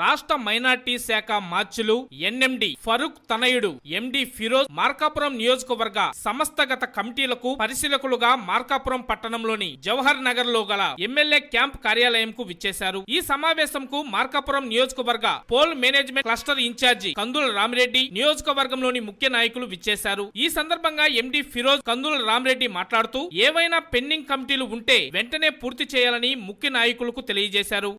రాష్ట్ర మైనార్టీ శాఖ మార్చులు ఎన్ఎండి ఫరూక్ తనయుడు ఎండి ఫిరోజ్ మార్కాపురం నియోజకవర్గ సమస్తగత కమిటీలకు పరిశీలకులుగా మార్కాపురం పట్టణంలోని జవహర్ నగర్లో గల ఎమ్మెల్యే క్యాంప్ కార్యాలయంకు విచ్చేశారు. ఈ సమావేశంకు మార్కాపురం నియోజకవర్గ poll management cluster in charge Kandula Ramireddy నియోజకవర్గంలోని ముఖ్య నాయకులు విచ్చేశారు. ఈ సందర్భంగా ఎండి ఫిరోజ్ కందుల రామిరెడ్డి మాట్లాడుతూ ఏవైనా పెండింగ్ కమిటీలు ఉంటే వెంటనే పూర్తి చేయాలని ముఖ్య నాయకులకు తెలియజేశారు.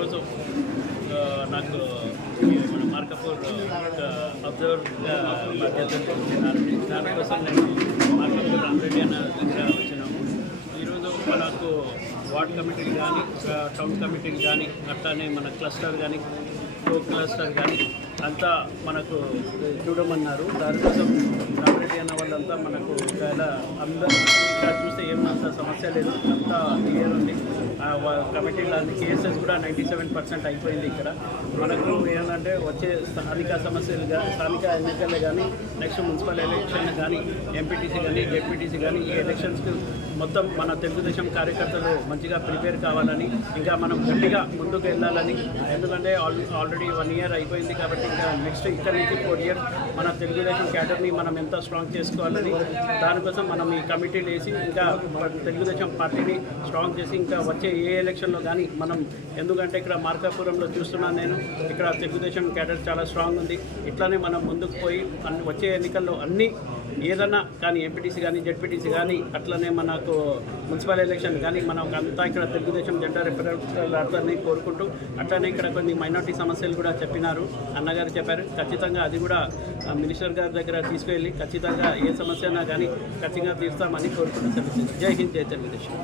ఈరోజు నాకు మన మార్కపూర్ అబ్జర్వర్ బాధ్యతలు ఇచ్చినారండి దానికోసం నేను మార్కపూర్ రామరెడ్డి అన్న దగ్గర వచ్చినాము. ఈరోజు మనకు వార్డ్ కమిటీలు కానీ టౌన్ కమిటీలు కానీ అట్లానే మన క్లస్టర్ కానీ కో క్లస్టర్ కానీ అంతా మనకు చూడమన్నారు. దానికోసం రామరెడ్డి అన్న వాళ్ళంతా మనకు ఇలా అందరూ ఇక్కడ చూస్తే అంత సమస్య లేదు. అంతా క్లియర్ ఉంది. కమిటీలో లాంటి కేసెస్ కూడా నైంటీ సెవెన్ పర్సెంట్ అయిపోయింది ఇక్కడ. మనకు ఏంటంటే వచ్చే స్థానిక సమస్యలు కానీ స్థానిక ఎన్నికలు కానీ నెక్స్ట్ మున్సిపల్ ఎలక్షన్ కానీ ఎంపీటీసీ కానీ జెడ్పీటీసీ కానీ ఈ ఎలక్షన్స్కి మొత్తం మన తెలుగుదేశం కార్యకర్తలు మంచిగా ప్రిపేర్ కావాలని ఇంకా మనం గట్టిగా ముందుకు వెళ్ళాలని. ఎందుకంటే ఆల్రెడీ వన్ ఇయర్ అయిపోయింది కాబట్టి ఇంకా నెక్స్ట్ ఇక్కడ నుంచి ఫోర్ ఇయర్ మన తెలుగుదేశం క్యాడర్ని మనం ఎంత స్ట్రాంగ్ చేసుకోవాలని దానికోసం మనం ఈ కమిటీలు వేసి ఇంకా తెలుగుదేశం పార్టీని స్ట్రాంగ్ చేసి ఇంకా వచ్చే ఏ ఎలక్షన్లో కానీ మనం ఎందుకంటే ఇక్కడ మార్కాపురంలో చూస్తున్నాను నేను. ఇక్కడ తెలుగుదేశం క్యాడర్ చాలా స్ట్రాంగ్ ఉంది. ఇట్లానే మనం ముందుకు పోయి అన్ని వచ్చే ఎన్నికల్లో అన్ని ఏదన్నా కానీ ఎంపీటీసీ కానీ జడ్పీటీసీ కానీ అట్లనే మనకు మున్సిపల్ ఎలక్షన్ కానీ మనం అంతా ఇక్కడ తెలుగుదేశం జెండా రిప్రజెంటేటివ్ని కోరుకుంటూ అట్లనే ఇక్కడ కొన్ని మైనార్టీ సమస్యలు కూడా చెప్పినారు. అన్నగారు చెప్పారు. ఖచ్చితంగా అది కూడా మినిస్టర్ గారి దగ్గర తీసుకెళ్ళి ఖచ్చితంగా ఏ సమస్య అయినా కానీ ఖచ్చితంగా తీర్స్తామని కోరుకుంటూ జై హింద్ జై తెలుగుదేశం.